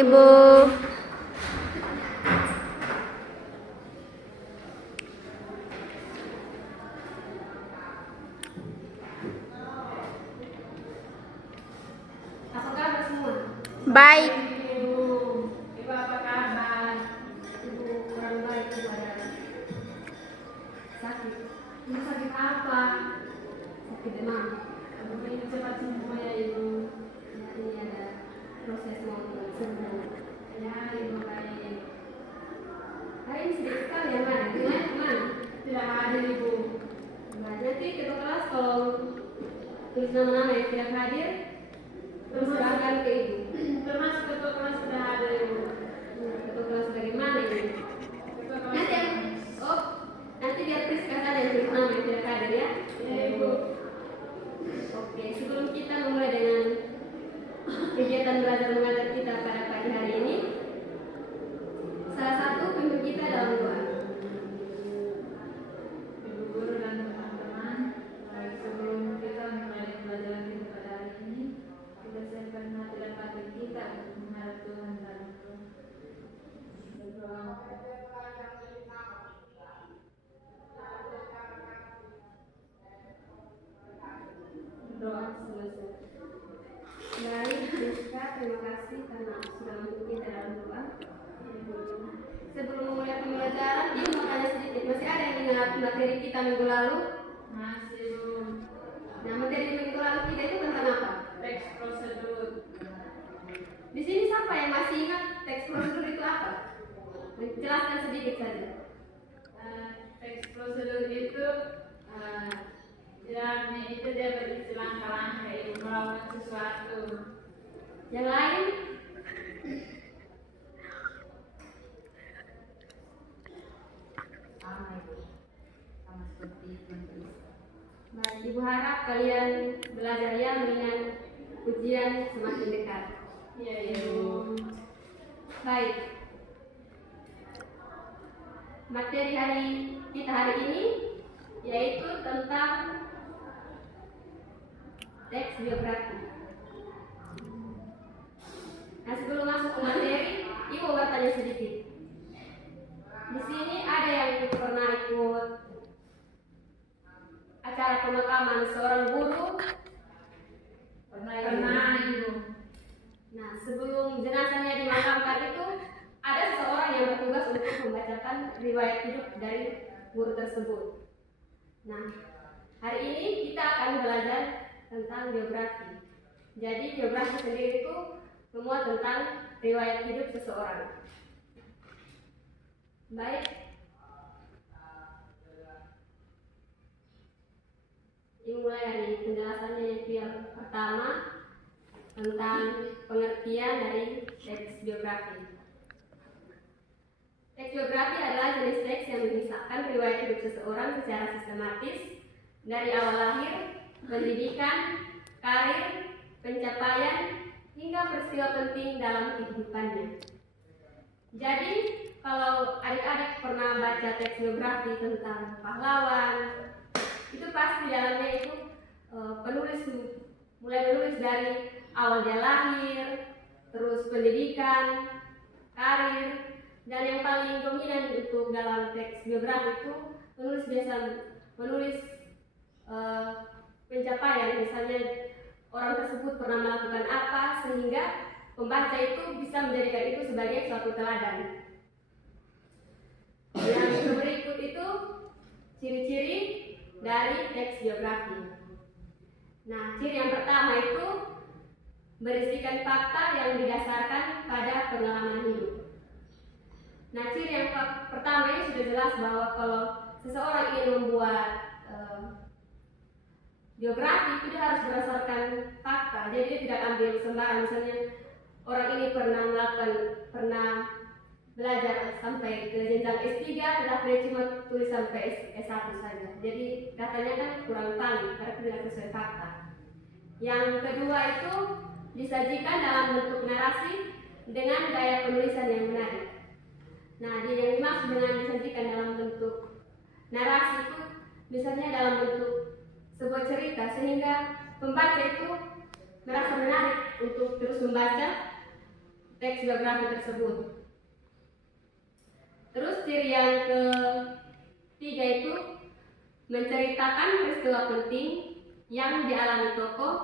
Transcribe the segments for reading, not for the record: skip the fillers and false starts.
Ibu. Apa kabar semua? Baik. Ibu, Ibu apa kabar? Ibu kurang baik kepada sakit. Ibu sakit apa? Sakit demam. Semoga Ibu cepat sembuh ya Ibu. Ya, ini ada proses mau sembuh. Ya Ibu baik. Hari ini sedikit sekali yang mana? Gimana? Kemana? Tidak hadir Ibu. Nah, nanti ketua kelas kalau tulis nama-nama yang tidak hadir, terus serahkan ke Ibu. Termasuk ketua kelas sudah ada Ibu. Ketua kelas bagaimana Ibu? Nanti nanti biar Priska saja yang tulis nama yang tidak hadir ya. Ya Ibu. Oke, sebelum kita memulai dengan kegiatan belajar mengajar kita pada pagi hari ini, salah satu pimpin kita dalam doa. Ibu guru dan teman-teman, sebelum kita mulai pelajaran kita pada hari ini, kita siapkan hati dan batin kita untuk menghadap Tuhan dalam berdoa. Doa selesai. Baik, Rizka, terima kasih karena sudah mendukung kita dalam doa. Sebelum memulai pembelajaran, Ibu mau tanya sedikit. Masih ada yang ingat materi kita minggu lalu? Masih, Bu. Nah, materi minggu lalu kita itu tentang apa? Teks prosedur. Di sini siapa yang masih ingat teks prosedur itu apa? Jelaskan sedikit saja. Teks prosedur itu dalamnya itu dia berisi langkah-langkah Ibu melakukan sesuatu. Yang lain? Sama Ibu, sama seperti menulis. Baik, Ibu harap kalian belajar ya mengingat ujian semakin dekat. Iya Ibu. Baik. Materi kita hari ini yaitu tentang teks biografi. Nah, sebelum masuk ke materi, Ibu mau bertanya sedikit. Di sini ada yang pernah ikut acara pemakaman seorang guru? Pernah Ibu. Nah, sebelum jenazahnya dimakamkan itu ada seseorang yang bertugas untuk membacakan riwayat hidup dari guru tersebut. Nah, hari ini kita akan belajar tentang biografi. Jadi biografi sendiri itu semua tentang riwayat hidup seseorang. Baik. Dimulai dari penjelasannya yang pertama tentang pengertian dari teks biografi. Teks biografi adalah jenis teks yang mengisahkan riwayat hidup seseorang secara sistematis dari awal lahir, pendidikan, karir, pencapaian, hingga peristiwa penting dalam kehidupannya. Jadi, kalau adik-adik pernah baca teks biografi tentang pahlawan, itu pasti dalamnya itu penulis mulai menulis dari awal dia lahir, terus pendidikan, karir, dan yang paling dominan untuk dalam teks biografi itu penulis biasa menulis pencapaian, misalnya orang tersebut pernah melakukan apa sehingga pembaca itu bisa menjadikan itu sebagai suatu teladan. Yang berikut itu ciri-ciri dari teks biografi. Nah, ciri yang pertama itu berisikan fakta yang didasarkan pada pengalaman hidup. Nah, ciri yang pertama ini sudah jelas bahwa kalau seseorang ingin membuat biografi itu dia harus berdasarkan fakta. Jadi dia tidak ambil sembarang. Misalnya orang ini pernah belajar sampai ke jenjang S3, tetapi dia cuma tulis sampai S1 saja. Jadi katanya kan kurang valid karena tidak sesuai fakta. Yang kedua itu disajikan dalam bentuk narasi dengan gaya penulisan yang menarik. Nah, yang dimaksud dengan disajikan dalam bentuk narasi itu misalnya dalam bentuk sebuah cerita sehingga pembaca itu merasa menarik untuk terus membaca teks biografi tersebut. Terus ciri yang ketiga itu menceritakan peristiwa penting yang dialami tokoh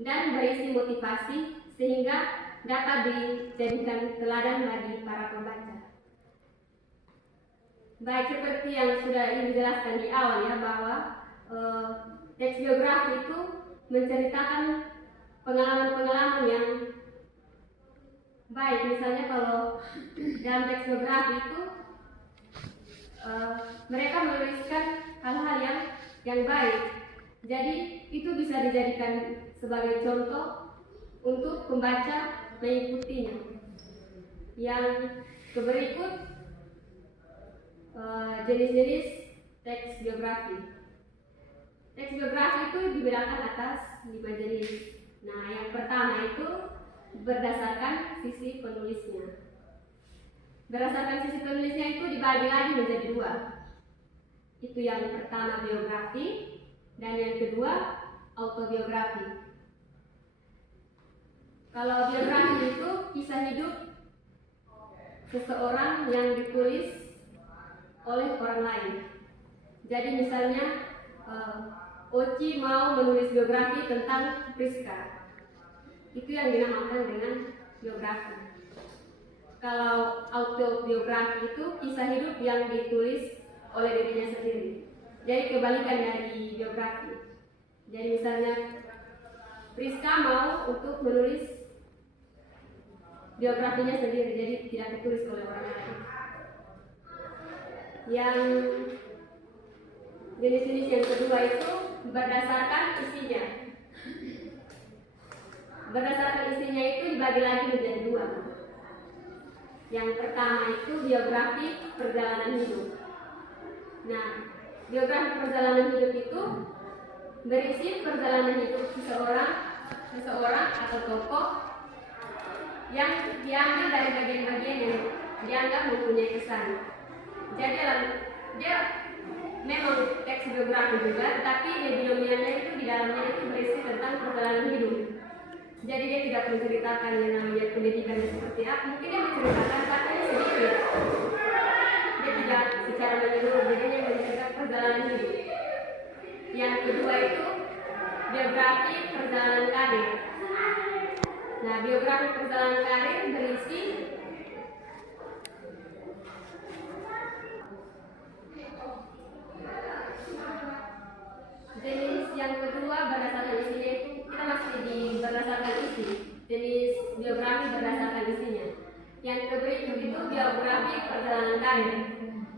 dan berisi motivasi sehingga dapat dijadikan teladan bagi para pembaca. Baik, seperti yang sudah dijelaskan di awal ya, bahwa teks biografi itu menceritakan pengalaman-pengalaman yang baik. Misalnya kalau dalam teks biografi itu mereka menuliskan hal-hal yang baik. Jadi itu bisa dijadikan sebagai contoh untuk pembaca mengikutinya. Yang berikut jenis-jenis teks biografi. Teks biografi itu dibedakan atas 5 jenis. Nah, yang pertama itu berdasarkan sisi penulisnya. Berdasarkan sisi penulisnya itu dibagi lagi menjadi 2. Itu yang pertama biografi dan yang kedua autobiografi. Kalau biografi itu kisah hidup seseorang yang ditulis oleh orang lain. Jadi misalnya Oci mau menulis biografi tentang Priska. Itu yang dinamakan dengan biografi. Kalau autobiografi itu kisah hidup yang ditulis oleh dirinya sendiri. Jadi kebalikan dari biografi. Jadi misalnya Priska mau untuk menulis biografinya sendiri, jadi tidak ditulis oleh orang lain. Yang jenis-jenis yang kedua itu berdasarkan isinya. Berdasarkan isinya itu dibagi lagi menjadi 2. Yang pertama itu biografi perjalanan hidup. Nah, biografi perjalanan hidup itu berisi perjalanan hidup seseorang atau tokoh yang diambil dari bagian-bagian yang dianggap mempunyai kesan. Jadi dia memang teks biografi juga, tapi lebih dominannya itu di dalamnya itu berisi tentang perjalanan hidup. Jadi dia tidak menceritakan yang namanya pendidikannya seperti apa. Mungkin dia menceritakan katanya sedikit. Dia tidak secara menyeluruh, jadi dia menceritakan perjalanan hidup. Yang kedua itu biografi perjalanan karir. Nah, biografi perjalanan karir berisi jenis yang kedua berdasarkan isinya itu kita masih di berdasarkan isi. Jenis biografi berdasarkan isinya. Yang berikut itu biografi perjalanan karir.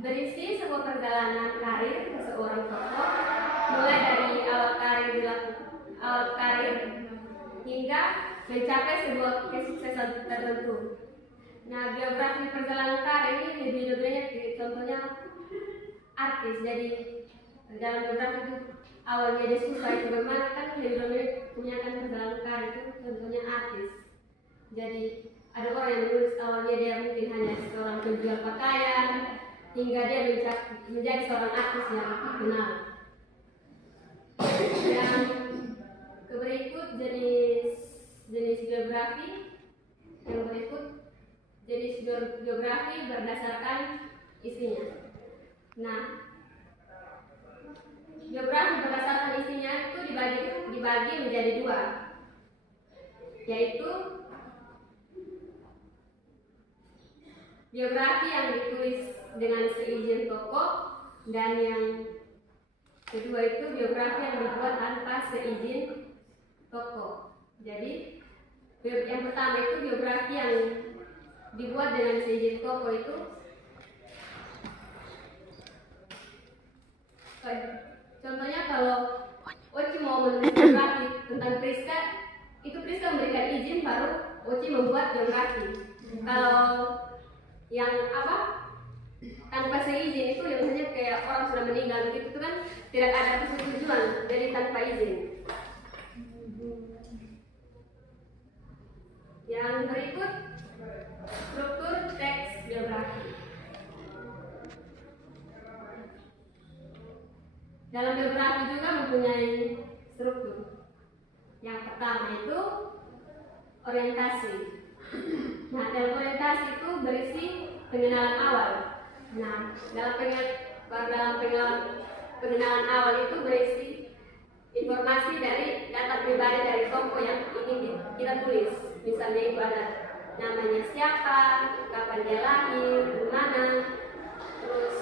Berisi sebuah perjalanan karir seseorang tokoh mulai dari awal karir hingga mencapai sebuah kesuksesan tertentu. Nah, biografi perjalanan karir ini lebih banyak contohnya artis. Jadi dalam biografi itu awalnya dia susah itu bagaimana, kan lebih banyak punya kan perjalanan karir itu contohnya artis. Jadi ada orang yang menulis awalnya dia mungkin hanya seorang penjual pakaian hingga dia menjadi seorang artis yang terkenal. Yang berikut jenis biografi. Yang berikut jenis biografi berdasarkan isinya. Nah, biografi berdasarkan isinya itu dibagi menjadi 2, yaitu biografi yang ditulis dengan seizin tokoh dan yang kedua itu biografi yang dibuat tanpa seizin tokoh. Jadi yang pertama itu biografi yang dibuat dengan seizin tokoh itu contohnya kalau Oci mau menulis biografi tentang Priska, itu Priska memberikan izin baru Oci membuat biografi. Kalau yang tanpa seizin itu yang misalnya kayak orang sudah meninggal begitu itu kan tidak ada persetujuan, jadi tanpa izin. Yang berikut struktur teks biografi. Dalam biografi juga mempunyai struktur. Yang pertama itu orientasi. Nah, dalam orientasi itu berisi pengenalan awal. Nah, pengenalan awal itu berisi informasi dari data pribadi dari tokoh yang ingin kita tulis. Misalnya itu ada namanya siapa, kapan dia lahir, di mana, terus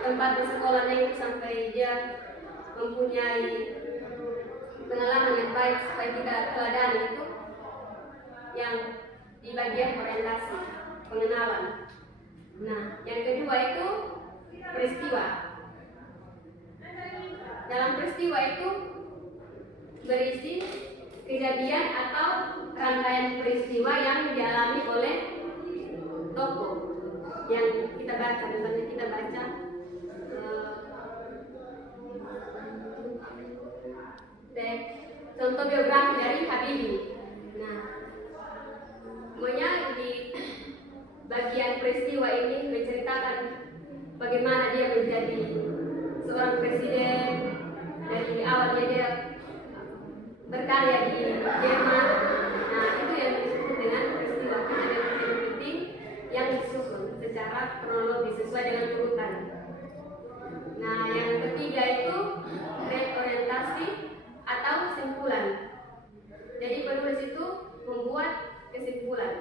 tempat bersekolahnya itu sampai dia mempunyai pengalaman yang baik supaya kita teladani, itu yang di bagian orientasi, pengenalan. Nah, yang kedua itu peristiwa. Dalam peristiwa itu berisi kejadian atau rangkaian peristiwa yang dialami oleh tokoh yang kita baca. Misalnya kita baca contoh biografi dari Habibie. Nah, semuanya di bagian peristiwa ini menceritakan bagaimana dia menjadi seorang presiden. Dari awalnya dia berkarya di Jerman. Nah, itu yang disebut dengan peristiwa kejadian penting yang disusun secara kronologis sesuai dengan urutan. Nah, yang ketiga itu reorientasi atau kesimpulan. Jadi penulis itu membuat kesimpulan.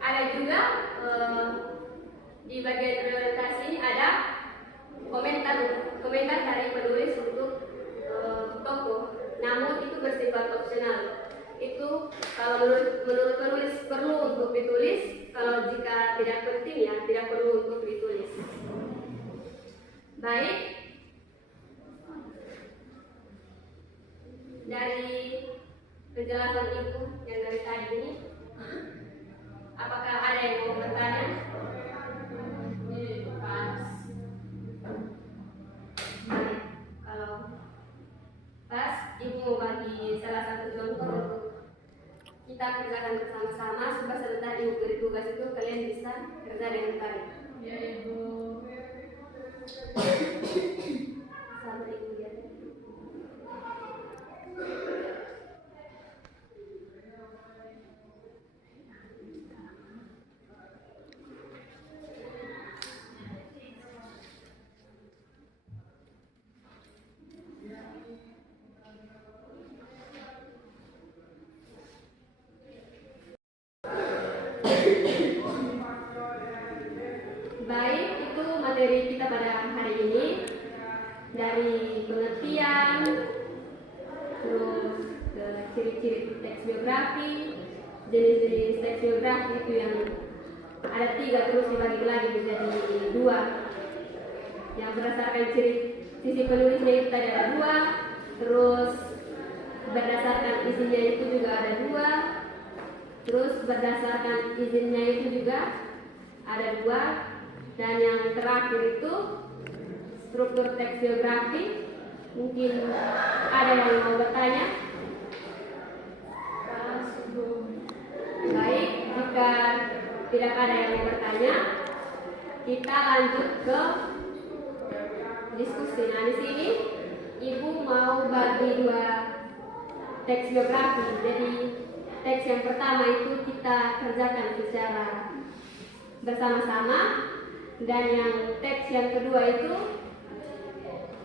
Ada juga di bagian reorientasi ini ada komentar dari penulis untuk tokoh, namun itu bersifat opsional. Itu kalau menurut penulis perlu untuk ditulis, kalau jika tidak penting ya tidak perlu untuk ditulis. Baik, dari penjelasan Ibu yang dari tadi ini, apakah ada yang mau bertanya? Kalau pas Ibu mau bagi salah satu contoh untuk kita kerjakan bersama-sama, supaya setelah Ibu beri tugas itu kalian bisa kerja dengan baik. Ya Ibu. Sampai Ibu lihat. Baik, itu materi kita pada hari ini, dari pengertian, terus ke ciri-ciri teks biografi, jenis-jenis teks biografi itu yang ada 3, terus dibagi lagi menjadi 2. Yang berdasarkan sisi penulisnya itu tadi ada 2, terus berdasarkan isinya itu juga ada 2, terus berdasarkan izinnya itu juga ada 2. Dan yang terakhir itu struktur teks biografi. Mungkin ada yang mau bertanya? Baik, jika tidak ada yang mau bertanya, kita lanjut ke diskusi. Nah, di sini Ibu mau bagi 2 teks biografi. Jadi teks yang pertama itu kita kerjakan secara bersama-sama. Dan yang teks yang kedua itu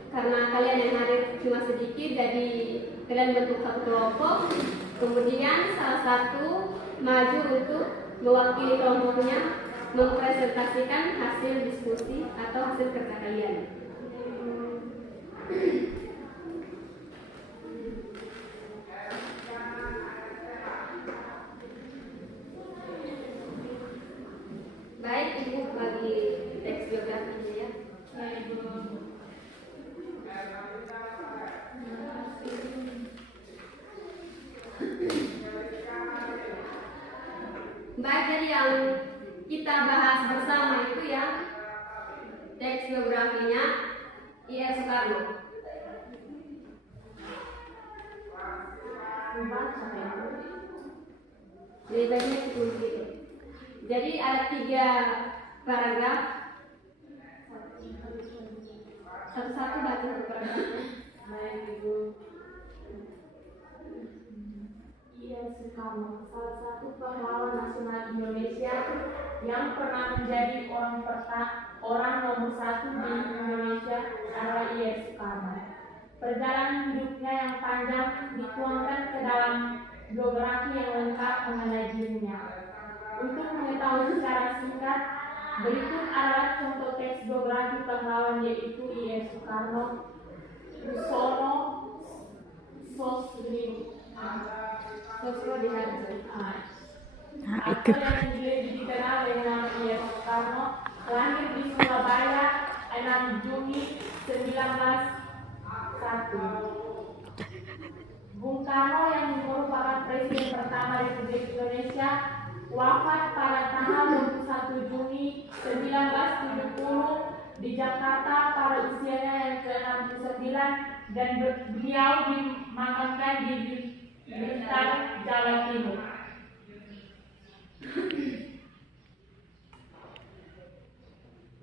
karena kalian yang hadir cuma sedikit, jadi kalian bentuk satu kelompok, kemudian salah satu maju untuk mewakili kelompoknya mempresentasikan hasil diskusi atau hasil kerja kalian. Baik, Ibu bagi teks biografinya ya. Baik, jadi yang kita bahas bersama itu ya teks biografinya I.R. Soekarno. Jadi baiknya seperti itu. Jadi ada 3 paragraf. Satu-satu baca satu paragrafnya. Baik Ibu. I.R. Soekarno, salah satu pahlawan nasional Indonesia yang pernah menjadi orang nomor satu di Indonesia adalah I.R. Soekarno. Perjalanan hidupnya yang panjang dituangkan ke dalam biografi yang lengkap mengenai dirinya. Untuk mengetahui secara singkat, berikut adalah contoh teks biografi pahlawan yaitu I.R. Soekarno, Usono, Sosro Diharjo. Aktor yang dikenal dengan I.R. Soekarno lahir di Surabaya 6 Juni 1901. Bung Karno yang merupakan Presiden pertama Republik Indonesia wafat pada tanggal 21 Juni 1970 di Jakarta pada usianya yang ke-69 dan beliau dimakamkan di Blitar, Jawa Timur.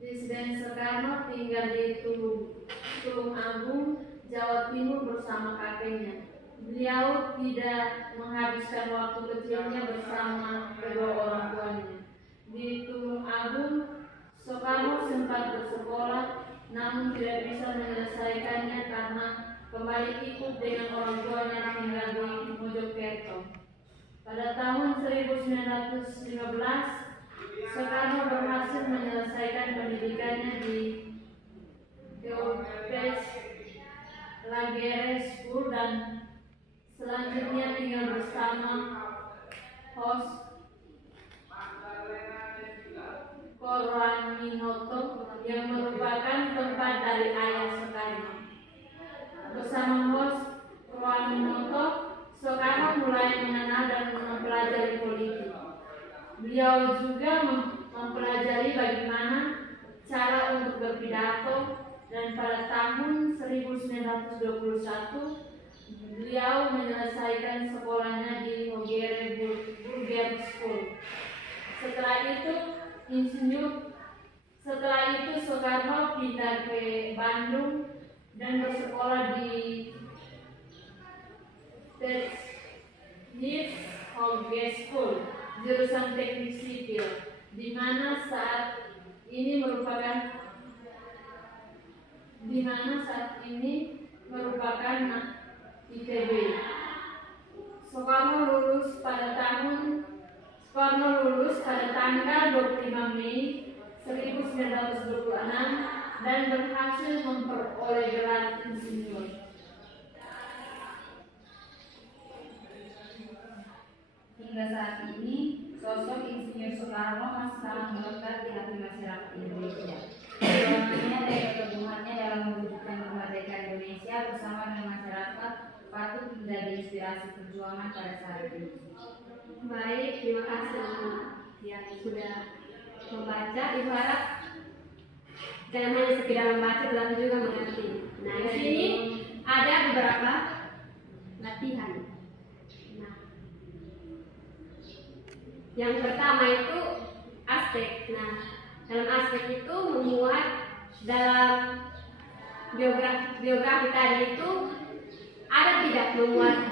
Presiden Soekarno tinggal di Tulung Agung, Jawa Timur bersama kakeknya. Beliau tidak menghabiskan waktu kecilnya bersama kedua orang tuanya. Di Tulung Agung, Soekarno sempat bersekolah, namun tidak bisa menyelesaikannya karena kembali ikut dengan orang tuanya tinggal di Mojokerto. Pada tahun 1915, Soekarno berhasil menyelesaikan pendidikannya di Theobald Laguerre School dan selanjutnya tinggal bersama host Koraminoto yang merupakan tempat dari ayah Soekarno. Bersama host Koraminoto, Soekarno mulai mengenal dan mempelajari politik. Beliau juga mempelajari bagaimana cara untuk berpidato dan pada tahun 1921 beliau menyelesaikan sekolahnya di Hogere Burger School. Setelah itu Soekarno pindah ke Bandung dan bersekolah di Technics Hogere School, jurusan teknik sipil, di mana saat ini merupakan ITB. Soekarno lulus pada tanggal 25 Mei 1926 dan berhasil memperoleh gelar insinyur. Hingga saat ini, sosok Insinyur Soekarno masih sangat melekat di hati masyarakat Indonesia. Perjuangannya dan keteguhannya dalam mewujudkan kemerdekaan Indonesia bersama dengan masyarakat patut menjadi inspirasi perjuangan pada saat ini. Baik, terima kasih yang sudah membaca. Ibu harap jangan hanya sekedar membaca tetapi juga mengerti. Nah, di sini ada beberapa latihan. Nah, yang pertama itu aspek. Nah, dalam aspek itu memuat dalam biografi tadi itu ada tidak memuat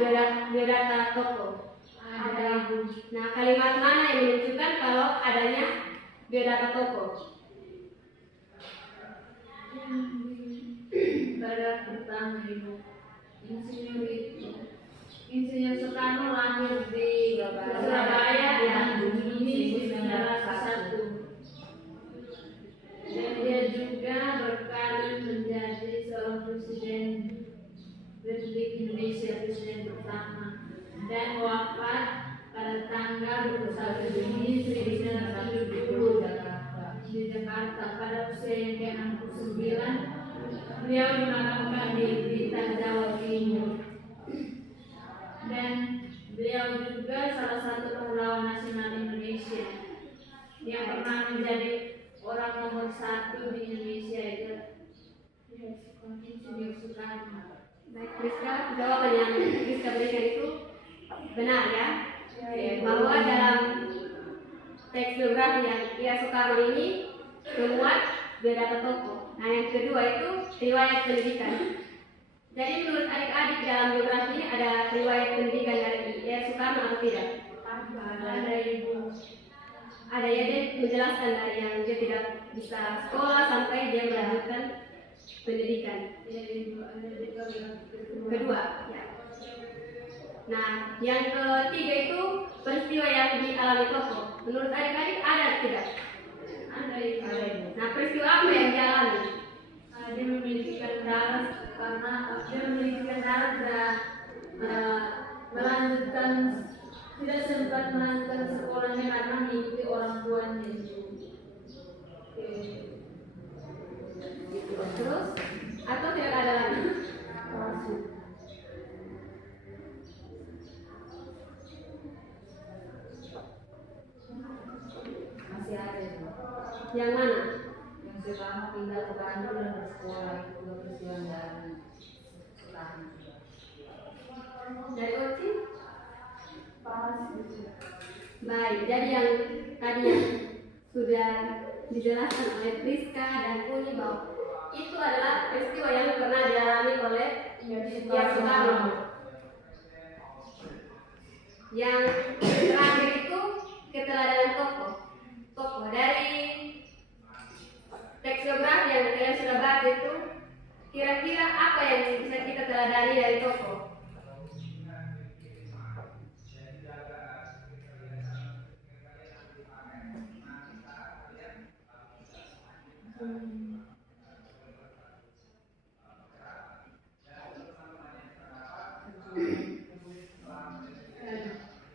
biodata tokoh? Ada. Nah, kalimat mana yang menunjukkan kalau adanya biodata tokoh? Paragraf pertama Ibu. Insinyur Soekarno lahir di Surabaya dan Juni 1901. Dan dia juga berkarir menjadi seorang presiden Republik Indonesia, presiden pertama, dan wafat pada tanggal 21 Juni 1970 di Jakarta pada usia yang ke-69. Beliau dimakamkan di Blitar, Jawa Timur. Dan beliau juga salah satu pahlawan nasional Indonesia yang pernah menjadi orang nomor satu di Indonesia, itu Insinyur Soekarno. Baik, Priska, jawaban yang Priska berikan itu benar ya? Bahwa dalam teks biografi yang I.R. Soekarno ini memuat biodata tokoh. Nah, yang kedua itu riwayat pendidikan. Jadi menurut adik-adik dalam biografi ini ada riwayat pendidikan dari IR Soekarno atau tidak? Ada Ibu. Ada ya, dia menjelaskan dari yang dia tidak bisa sekolah sampai dia melanjutkan pendidikan. Kedua, ya. Nah, yang ketiga itu peristiwa yang dialami Koko. Menurut adik-adik ada atau tidak? Ada Ibu. Nah, peristiwa apa yang dialami? Dia memiliki darah karena dia memiliki darah melanjutkan tidak sempat melanjutkan sekolahnya karena mengikuti orang tuanya itu. Terus atau tidak ada lagi? Masih ada itu. Yang mana? Yang Soekarno pindah ke Bandung dan bersekolah itu juga peristiwa dari Soekarno. Dari Oci? Baik, jadi yang tadi yang sudah dijelaskan oleh Priska dan Uni bahwa itu adalah peristiwa yang pernah dialami oleh Soekarno. Yang terakhir itu keteladanan tokoh. Tokoh dari teks biografi yang kalian sudah baca itu, kira-kira apa yang bisa kita teladani dari tokoh?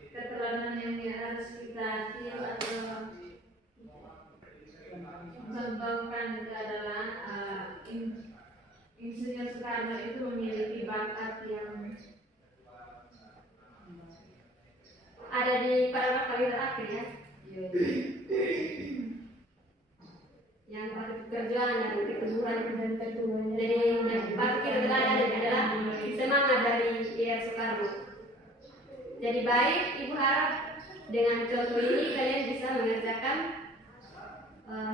Keteladanan yang harus kita tiru atau kembangkan itu adalah Insinyur Soekarno itu memiliki bakat yang Ada di paragraf paling terakhir ya, yang patut perjuangan dan keteguhan. Jadi yang patut kita teladani adalah semangat dari IR Soekarno. Jadi baik, Ibu harap dengan contoh ini kalian bisa mengerjakan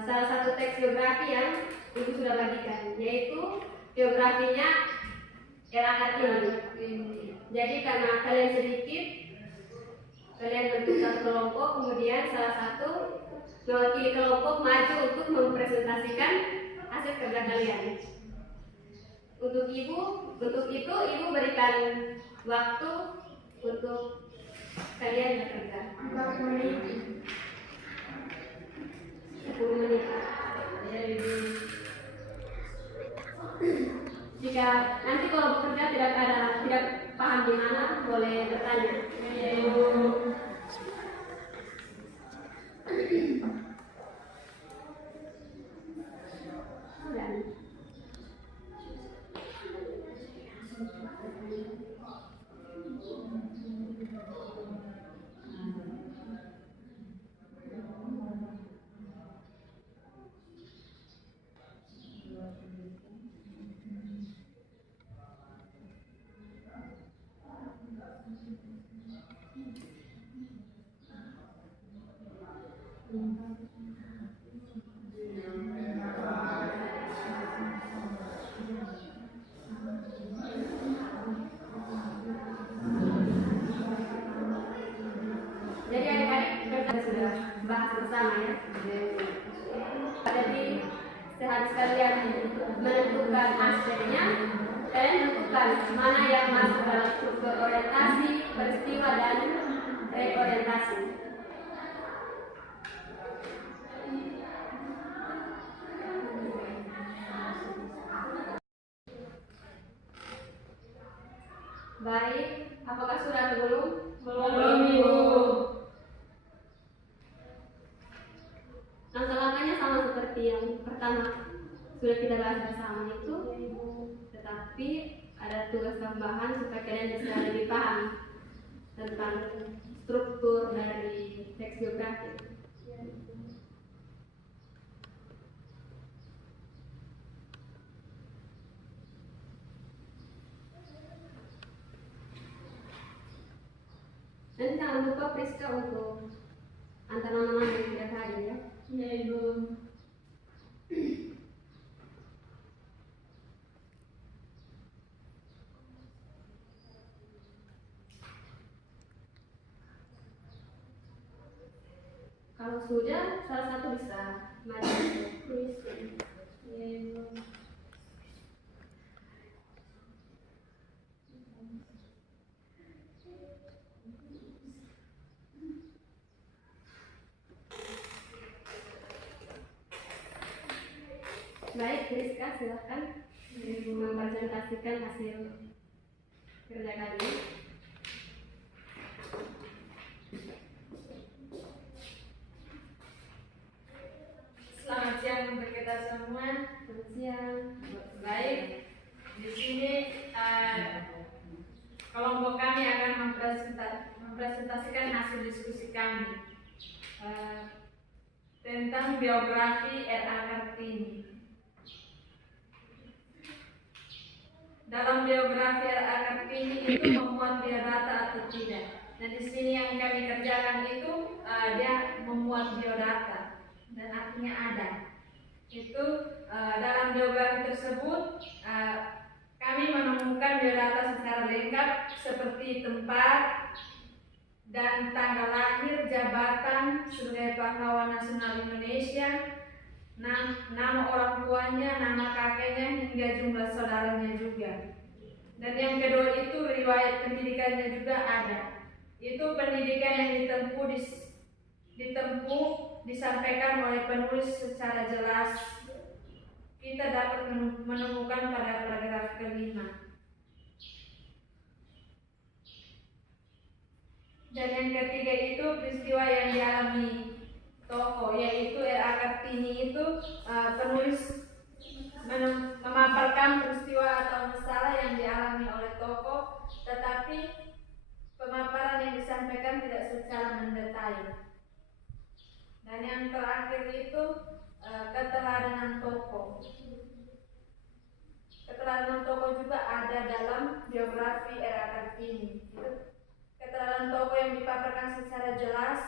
salah satu teks biografi yang Ibu sudah bagikan, yaitu biografinya R.A. Kartini. Jadi karena kalian sedikit, kalian bentuk satu kelompok, kemudian salah satu mewakili kelompok maju untuk mempresentasikan hasil kerja kalian. Untuk itu Ibu berikan waktu untuk kalian bekerja 10 menit. Jika nanti kalau bekerja tidak paham di mana, boleh bertanya. Jadi adik-adik kita sudah bahas bersama ya. Jadi sehabis kalian menentukan aspeknya, kalian tentukan mana yang masuk dalam struktur orientasi, peristiwa dan reorientasi. Baik, apakah sudah atau belum? Belum, Ibu. Langkah-langkahnya sama seperti yang pertama sudah kita bahas bersama itu, tetapi ada tugas tambahan supaya kalian bisa lebih paham tentang struktur dari teks biografi. Dan jangan lupa Priska untuk antar nama-nama yang tidak hadir ya. Ya, Ibu. ya salah satu bisa maju tulis. Baik, Rizka silahkan mempresentasikan hasil kerja kalian. Selamat siang untuk kita semua. Selamat siang. Baik, di sini kelompok kami akan mempresentasikan hasil diskusi kami tentang biografi R.A. Kartini. Dalam biografi R.A. Kartini itu memuat biodata atau tidak. Nah, di sini yang kami kerjakan itu dia memuat biodata dan artinya ada. Itu dalam biografi tersebut kami menemukan biodata secara lengkap seperti tempat dan tanggal lahir, jabatan sebagai pahlawan nasional Indonesia, nama orang tuanya, nama kakeknya, hingga jumlah saudaranya juga. Dan yang kedua itu riwayat pendidikannya juga ada. Itu pendidikan yang ditempuh disampaikan oleh penulis secara jelas. Kita dapat menemukan pada paragraf kelima. Dan yang ketiga itu peristiwa yang dialami tokoh, yaitu R.A. Kartini itu penulis memaparkan peristiwa atau masalah yang dialami oleh tokoh, tetapi pemaparan yang disampaikan tidak secara mendetail. Dan yang terakhir itu keteladanan tokoh. Keteladanan tokoh juga ada dalam biografi R.A. Kartini. Keteladanan tokoh yang dipaparkan secara jelas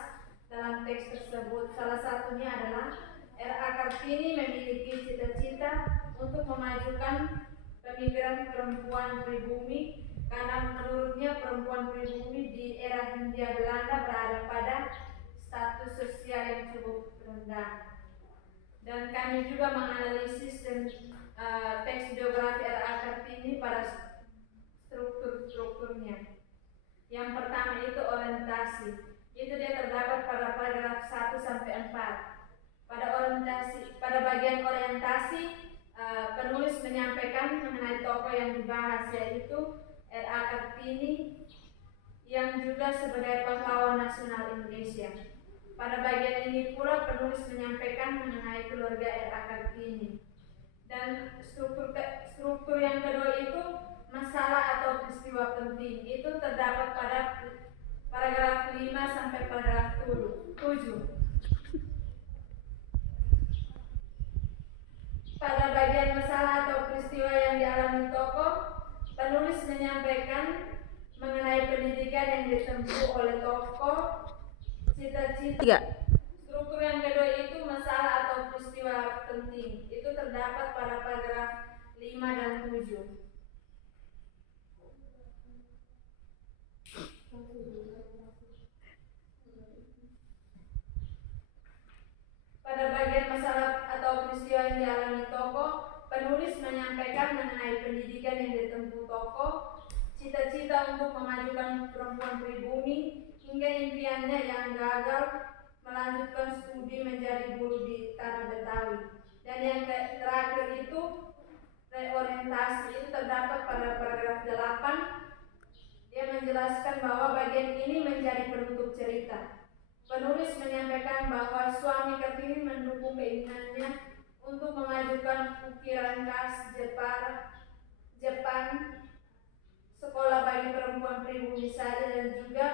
dalam teks tersebut, salah satunya adalah R.A. Kartini memiliki cita-cita untuk memajukan pemikiran perempuan pribumi karena menurutnya perempuan pribumi di era Hindia Belanda berada pada status sosial yang cukup rendah. Dan kami juga menganalisis teks biografi R.A. Kartini pada struktur-strukturnya. Yang pertama itu orientasi. Itu dia terdapat pada paragraf 1 sampai 4. Pada bagian orientasi, penulis menyampaikan mengenai tokoh yang dibahas, yaitu R.A. Kartini yang juga sebagai pahlawan nasional Indonesia. Pada bagian ini pula penulis menyampaikan mengenai keluarga R.A. Kartini. Dan struktur yang kedua itu masalah atau peristiwa penting. Itu terdapat pada paragraf 5 sampai paragraf 7. Pada bagian masalah atau peristiwa yang dialami tokoh, penulis menyampaikan mengenai pendidikan yang ditempuh oleh tokoh, cita-cita. Struktur yang kedua itu masalah atau peristiwa penting. Itu terdapat pada paragraf 5 dan 7. Pada bagian masalah atau peristiwa yang dialami tokoh, penulis menyampaikan mengenai pendidikan yang ditempuh tokoh, cita-cita untuk memajukan perempuan pribumi, hingga impiannya yang gagal melanjutkan studi menjadi guru di tanah Betawi. Dan yang terakhir itu reorientasi. Itu terdapat pada paragraf 8. Dia menjelaskan bahwa bagian ini menjadi penutup cerita. Penulis menyampaikan bahwa suami Kartini mendukung keinginannya untuk memajukan ukiran khas Jepang, sekolah bagi perempuan pribumi saja, dan juga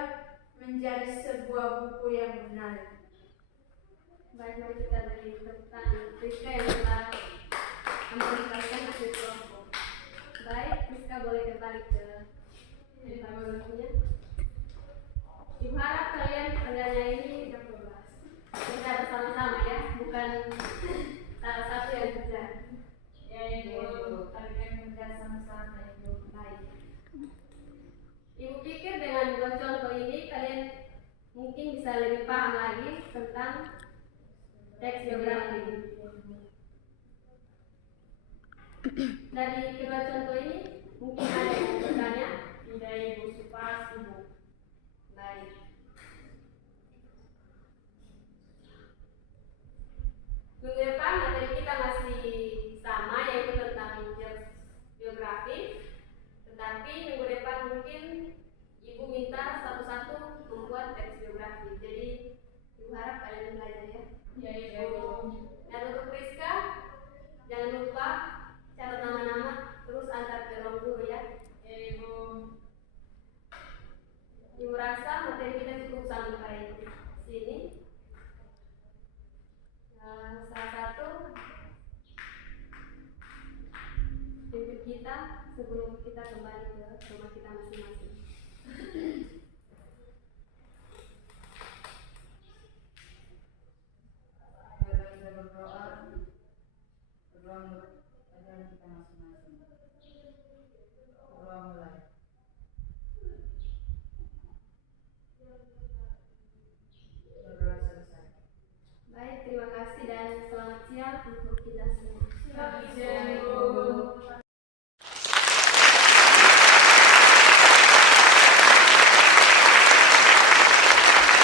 menjadi sebuah buku yang menarik. Baik, mari kita beri tentang Rizka yang telah mempresentasikan hasil kelompok. Baik, Rizka boleh kembali ke biografinya. Ibu harap kalian kerjanya ini kita bersama-sama ya, bukan salah satu yang kerja. Ya, Ibu, kalian kerja sama-sama, Ibu. Baik. Ibu pikir dengan dua contoh ini kalian mungkin bisa lebih paham lagi tentang teks geografi. Dari kedua contoh ini mungkin ada yang bertanya. Tidak, Ibu, Supas, Ibu. Baik. Minggu depan materi kita masih sama, yaitu tentang geografi. Tetapi minggu depan mungkin Ibu minta satu-satu membuat teks geografi. Jadi Ibu harap kalian belajar ya. Ya, Ibu. Dan untuk Priska, jangan lupa catat nama-nama, terus antar ke ruang guru ya. Ya, Ibu. Ibu rasa materi kita cukup sampai sini. Salah satu tips kita sebelum kita kembali ke rumah kita masing-masing. Mari kita berdoa. Berdoa menurut ajaran kita masing-masing. Berdoa mulai. Berdoa selesai. Baik, terima kasih dan selamat siang untuk kita semua. Selamat siang.